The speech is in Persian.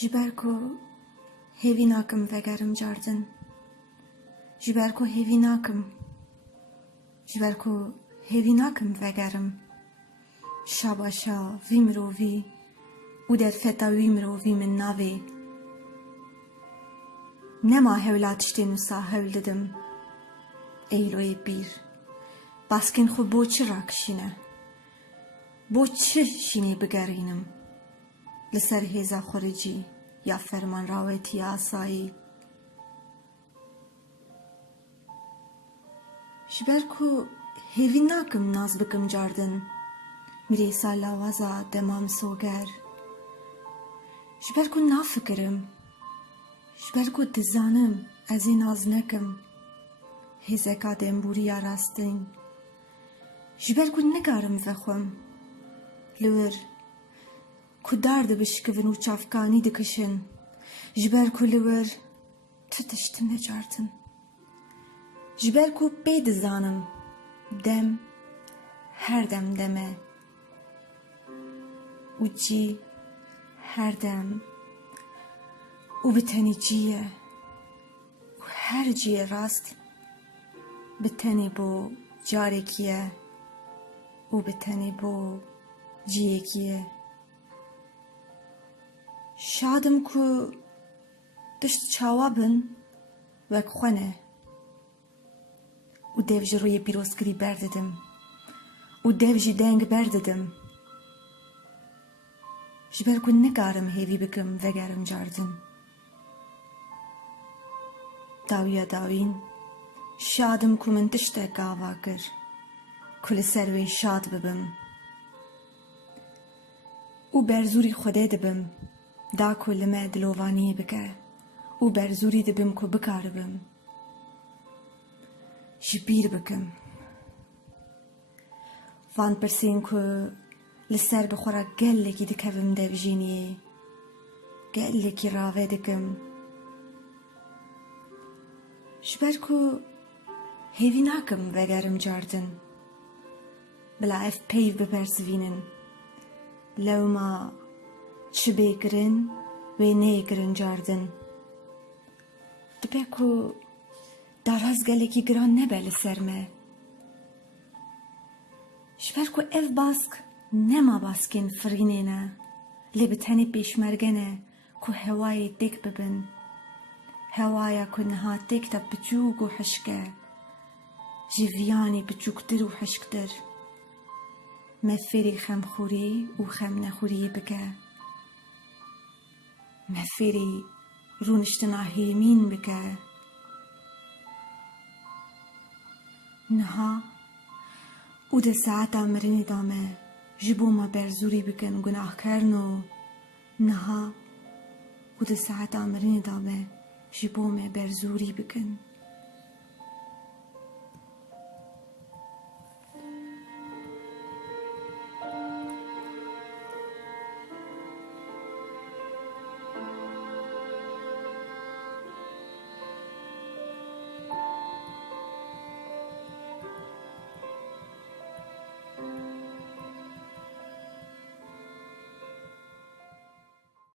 جبر کو هیوی ناکم وگرم جاردن جبر کو هیوی ناکم جبر کو هیوی ناکم وگرم شاباشا وی مرووی او در فتا وی مرووی من ناوی نما هولاتشتی نسا هول ددم ایلوی بیر باسکن خو بو چه راکشینه بو چه شینی بگرینم لسر هیزا خورجی یا فرمان راویتی آسایی جبر کو هیوی ناکم ناز بکم جاردن میری سالا وزا دمام سوگر جبر کو نافکرم جبر کو دزانم از این ناز نکم هیزکا دنبوری آراستین جبر کو نگارم وخم لور کو دارد بشکون و چافکانی دکشن جبر کو لور تتشتم نجاردن جبر کو بید زانم دم هر دم دمه و جی هر دم و بتنی جیه و هر جیه راست بتنی بو جاره کیه و بتنی بو جیه کیه شادم کو دشت چاوابن وک خونه و دیو جی روی پیروزگری برددم و دیو جی دنگ برددم جبر کو نگارم هیوی بکم وگرم جاردن داویا داوین شادم کو من تشته گاوا کر کل سروی شاد ببم او برزوری خوده دبم دا کل ما دلووانی بکه او برزوری دبم کو بکار بم جبیر بکم وان پرسین کو لسر بخورا گلکی دکوم دیو جینیه گلکی راوه دکم جبر کو هیوی ناکم وگرم جاردن بلا اف پیو بپرسوینن لو ما چه بگرن و نیگرن جاردن دبه کو داراز گلکی گران نبه لسرمه جبر کو اف باسک نما باسکن فرینه نه لبتنی پیشمرگنه کو هوای دک ببن هوایا کو نها دک تا بچوگ و حشکه جیویانی بچوگتر و حشکتر مفری خمخوری و خم نخوری بکه مفری رونشتنا هیمین بکه نها او ده ساعتا مرنی دامه جبو ما برزوری بکن گناه کرنو نها او ده ساعتا مرنی دامه جبو ما برزوری بکن